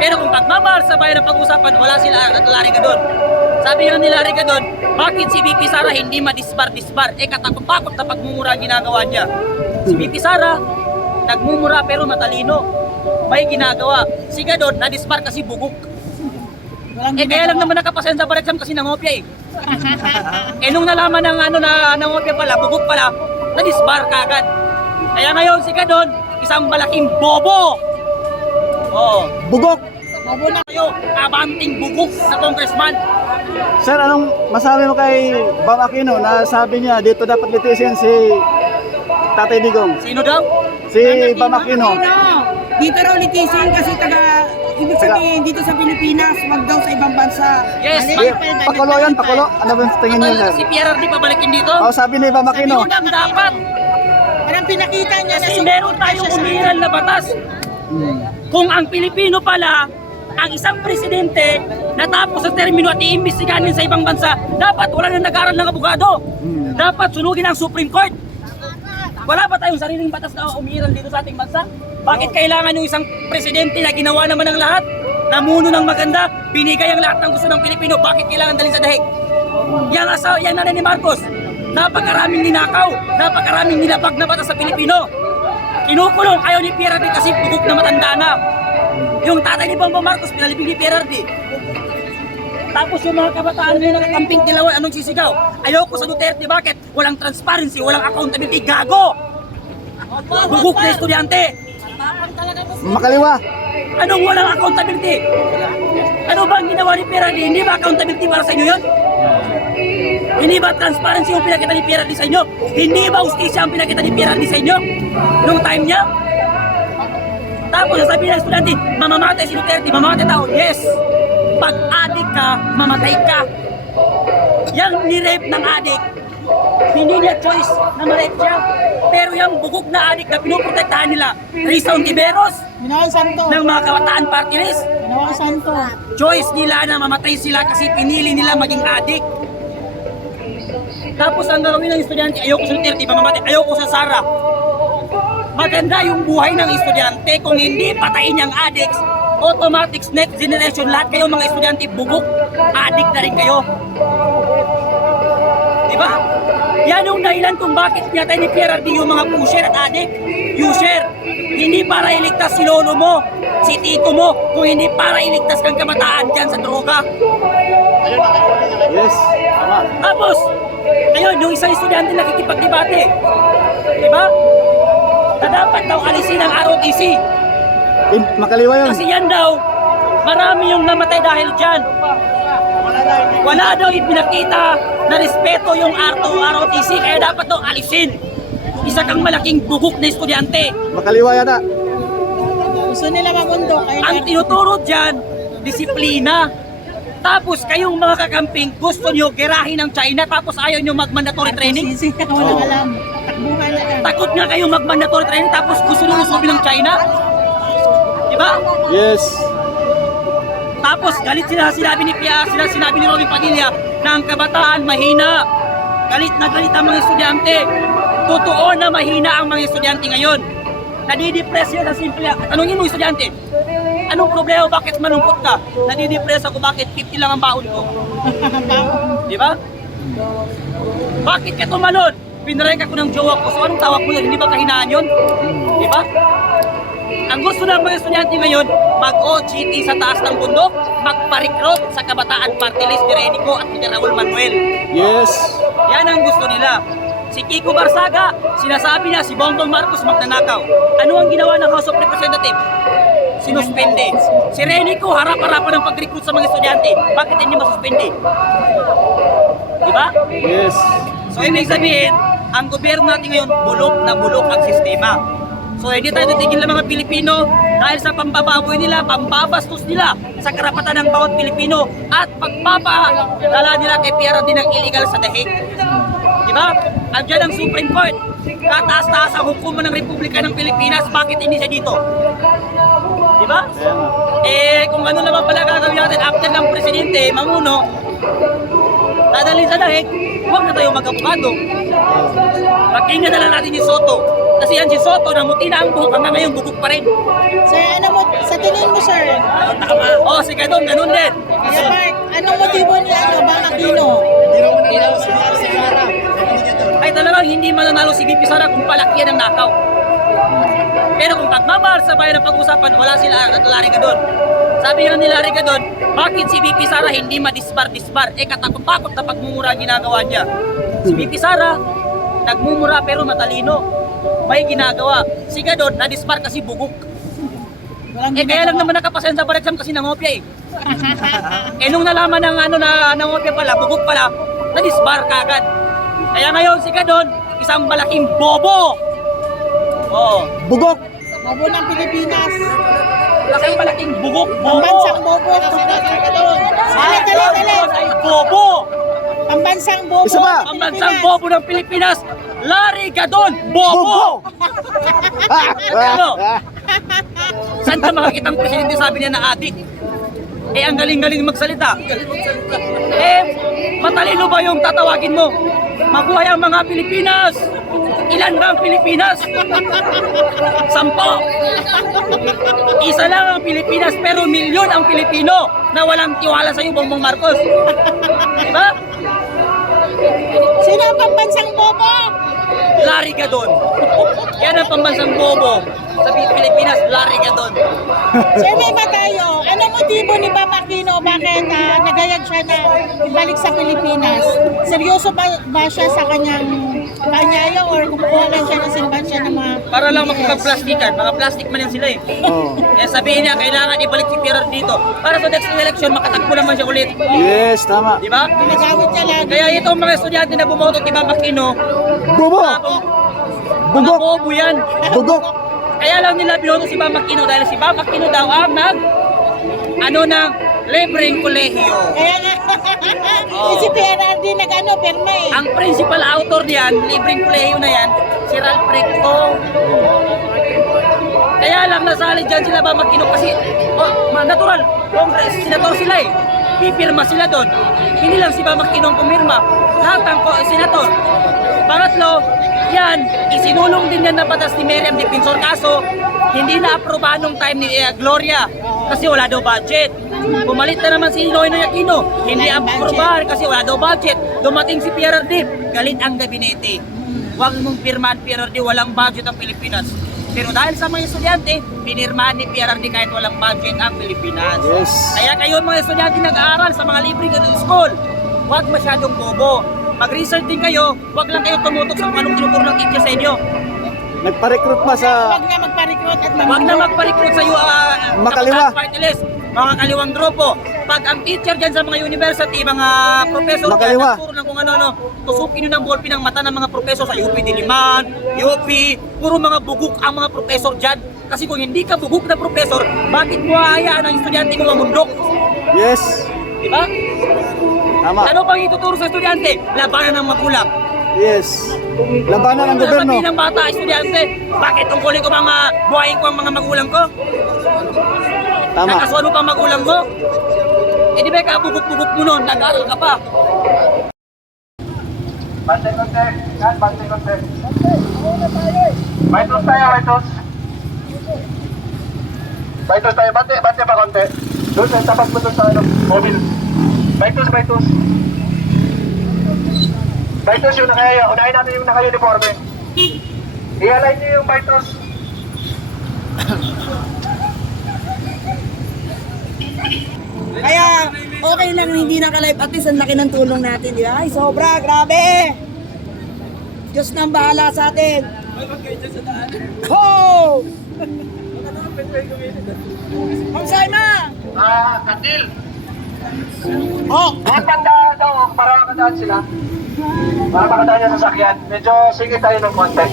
Pero kung pagmamahal sa bayan ang pag-usapan, wala sila at Larry Gadon. Sabi nga ni Larry Gadon, bakit si VP Sara hindi madisbar-disbar? Katakot-takot na pagmumura ginagawa niya. Si VP Sara, nagmumura pero matalino. May ginagawa. Si Gadon, nadisbar kasi bugok. Kaya lang naman nakapasen sa bar exam kasi nangopya nung nalaman ng na nangopya pala, bugok pala, nadisbar kagad. Kaya ngayon si Gadon, isang malaking bobo. Bugok! Bobo na kayo, abanting bugok na congressman. Sir, anong masabi mo kay Bam Aquino na sabi niya dito dapat litisin si Tatay Digong? Sino daw? Si Bam Aquino. Dito raw litisin kasi ibig sabihin dito sa Pilipinas, wag daw sa ibang bansa. Yes, Pakulo yan, pakulo. Ano ba tingin niyo, sir? Si PRRD pabalikin dito? Sabi ni Bam Aquino. Sabi mo dapat. Parang pinakita niya na Kasi meron tayong umiiral na batas. Kung ang Pilipino pala, ang isang presidente natapos sa termino at iimbestigahin sa ibang bansa, dapat wala na nag-aaral ng abogado. Dapat sunugin ang Supreme Court. Wala ba tayong sariling batas na umiiral dito sa ating bansa? Bakit kailangan yung isang presidente na ginawa naman ng lahat, namuno ng maganda, binigay ang lahat ng gusto ng Pilipino, bakit kailangan dalhin sa dahig? Yan nanay ni Marcos, napakaraming ninakaw, napakaraming nilabag na batas sa Pilipino. Kinukulong ayaw ni PRRD kasi bugok na matanda na. Yung tatay ni Bongbong Marcos pinalibing ni PRRD. Tapos yung mga kabataan ngayon nakakamping dilawan, anong sisigaw? Ayoko sa Duterte, bakit? Walang transparency, walang accountability, gago! Bugok na estudyante! Makaliwa. Anong walang accountability? Ano ba ang ginawa ni PRRD? Hindi ba accountability para sa inyo yun? Hindi ba transparency yung pinakita ni PRRD sa inyo? Hindi ba justisya ang pinakita ni PRRD sa inyo? Nung time niya? Tapos sasabihin ng estudyante, mamamatay si Duterte, mamamatay tao. Yes! Pag adik ka, mamatay ka. Yang ni-rape ng adik, hindi niya choice na ma-rape siya. Pero yung bugok na adik na pinuprotektahan nila, Risa Ontiveros, Ginawang santo. ng mga kabataan party list, Ginawang santo. choice nila na mamatay sila kasi pinili nila maging adik. Tapos ang gagawin ng estudyante, ayoko sa Duterte, mamamatay, ayoko sa Sara. Maganda yung buhay ng estudyante kung hindi patayin niyang addicts, automatic next generation, lahat kayo mga estudyante, bugok, addict na rin kayo. Diba? Yan yung dahilan kung bakit pinatay ni PRRD yung mga pusher at addict. User, hindi para iligtas si lolo mo, si tito mo, kung hindi para iligtas kang kabataan dyan sa droga. Yes. Tama. Tapos, ngayon, yung isang estudyante nakikipagdebate. Diba? Na dapat daw alisin ang ROTC. Makaliwa yun. Kasi yan daw, marami yung namatay dahil dyan. Wala daw ipinakita na respeto yung ROTC, kaya dapat daw alisin. Isa kang malaking bugok na estudyante. Makaliwa yata. Gusto nila mamundo. Ang tinuturo dyan, disiplina. Tapos kayong mga kakamping, gusto nyo gerahin ng China, tapos ayaw nyo mag-mandatory training. Walang alam. Takbuhan na lang. Takot nga kayong mag-mandatory training, tapos gusto nyo usubin ng China. Diba? Yes. Tapos galit sinabi ni Robin Padilla na ang kabataan mahina. Galit na galit ang mga estudyante. Totoo na mahina ang mga estudyante ngayon. Nadidepress yun ang simple. Tanungin mo estudyante, anong problema, bakit malungkot ka? Nadidepress ako, bakit 50 lang ang baon ko? Di ba? Bakit ka tumalon? Pinarek ako ng jowa ko. So anong tawag mo yun? Hindi ba kahinaan yun? Di ba? Ang gusto ng mga estudyante ngayon, mag-OGT sa taas ng bundok, magpa-recruit sa kabataan party list ni Renico at ni Raul Manuel. Yes. Yan ang gusto nila. Si Kiko Barsaga, sinasabi niya si Bongbong Marcos magnanakaw. Ano ang ginawa ng House of Representatives? Sinuspende. Si Renico harap-harapan ng pag-recruit sa mga estudyante. Bakit hindi masuspende? Diba? Yes. So ibig sabihin, ang gobyerno natin ngayon, bulok na bulok ang sistema. So hindi tayo titigil ng mga Pilipino dahil sa pambababoy nila, pambabastos nila sa karapatan ng bawat Pilipino at pagpapadala nila kay PRRD ng illegal sa dahig. Diba? Andiyan ang Supreme Court. Kataas-taas ang hukuman ng Republika ng Pilipinas, bakit hindi siya dito? Diba? Kung ano naman pala gagawin natin after ng presidente, mamuno, dadalhin sa dahig, huwag na tayo mag-abogado. Pakinggan na lang natin si Soto. Kasi yan si Soto, namuti na ang buhok, hanggang ngayon bugok pa rin. Sir, ano mo, sa tingin mo, sir, si Gadon, ganun din. Kaya Mark, anong motibo ni Bam Aquino? Ay talagang hindi mananalo si VP Sara kung palakyan ng nakaw. Pero kung pagmamahal sa bayan ng pag-usapan, wala sila at Larry Gadon. Sabi nga ni Larry Gadon, bakit si VP Sara hindi madisbar-disbar? Katakot-takot na pagmumura ginagawa niya. Si VP Sara, nagmumura pero matalino. May ginagawa. Si Gadon, nadisbar kasi bugok. Kaya lang naman nakapasen sa bar exam kasi nangopya nung nalaman ng na nangopya pala, bugok pala, nadisbar kagad. Kaya ngayon si Gadon, isang malaking bobo. Oh, Bugok. Bobo ng Pilipinas. malaking bugok, bobo. Pambansang bobo. Dali. Ay, bobo. Pambansang bobo. Isa pa. ng Pambansang Pilipinas. bobo ng Pilipinas, Larry Gadon, bobo. Ano? Saan ka makakitang presidente sabi niya na adik? Ang galing-galing magsalita. Matalino ba yung tatawagin mo? Mabuhay ang mga Pilipinas! Ilan ba ang Pilipinas? 10. Isa lang ang Pilipinas pero milyon ang Pilipino na walang tiwala sa iyo, Bongbong Marcos. Diba? Sino ang pambansang bobo? Larry Gadon. Yan ang pambansang bobo. Sa Pilipinas, Larry Gadon. Sir, may ba tayo? Anong motibo ni Bam Aquino? Bakit nagayag siya na ibalik sa Pilipinas? Seryoso ba siya sa kanyang panyayo or kumukuha lang siya ng simpansya ng mga... Para lang makipag-plastikan. Mga plastic man yan sila eh. Oh. Kaya sabihin niya, kailangan ibalik si Pierre dito. Para sa next election, makatakbo naman siya ulit. Yes, tama. Di ba? Nagawit niya lagi. Kaya itong mga estudyante na bumoto kay Bam Aquino, Bobo. mga Bugok. bobo yan. Bugok. Kaya lang nila binoto si Bam Aquino dahil si Bam Aquino daw ang ng libreng kolehiyo. Kaya nga, si PRRD pirma eh. Ang principal author niyan, libreng kolehiyo na yan, si Ralph Recto. Kaya lang nasali dyan sila Bam Aquino kasi natural, Congress, senator sila eh. Pipirma sila doon. Hindi lang si Bam Aquino ang pumirma. Lahat ang senator. Pangatlo, yan, isinulong din yan na batas ni Miriam Defensor kaso hindi na-aprobahan nung time ni Gloria kasi wala daw budget. Pumalit na naman si Noynoy Aquino, hindi aprobahan kasi wala daw budget. Dumating si PRRD, galit ang gabinete. Huwag mong pirmahan PRRD, walang budget ang Pilipinas. Pero dahil sa mga estudyante, pinirmahan ni PRRD kahit walang budget ang Pilipinas. Yes. Kaya kayo mga estudyante nag-aaral sa mga libreng school, huwag masyadong bobo. Mag-research din kayo, huwag lang kayo tumutok sa kung anong tinuturo ng teacher sa inyo. Nagpa-recruit pa sa Huwag na magpa-recruit at Huwag na magpa-recruit sa Makaliwa. party list, mga kaliwang grupo. Pag ang teacher dyan sa mga university, mga professor Makaliwa. dyan, nagturo ng kung ano-ano, tusukin nyo ng ballpen ng mata ng mga professor sa UP Diliman, UP, puro mga bugok ang mga professor dyan. Kasi kung hindi ka bugok na professor, bakit mo hayaan ang estudyante mo mamundok? Yes. Di ba? Tama. Ano pang ituturo sa estudyante? Labanan ng magulang. Yes. Labanan ng Ano gobyerno. sabihin ng bata, estudyante? Bakit tungkulin ko mga buhayin ko ang mga magulang ko? Tama. Nakaswalo pa ang magulang mo? Eh di ba kabugok-bugok mo nun, nag-aaral ka pa. Bantay konti. Yan, bantay konti. Baitos tayo, baitos. Baitos tayo, bantay pa konti. Doon, tapat mo doon sa mobile. Baitos. Baitos yung unahin natin yung naka-uniforme. I-align niyo yung baitos. Kaya okay lang hindi naka-live at least ang laki ng tulong natin, di ba? Ay, sobra, grabe! Diyos nang bahala sa atin. Ho! Ang Saima! Katil. Oh! Huwag tandaan daw para makadaan sila. Para makadaan yung sasakyan. Medyo sige tayo ng konti.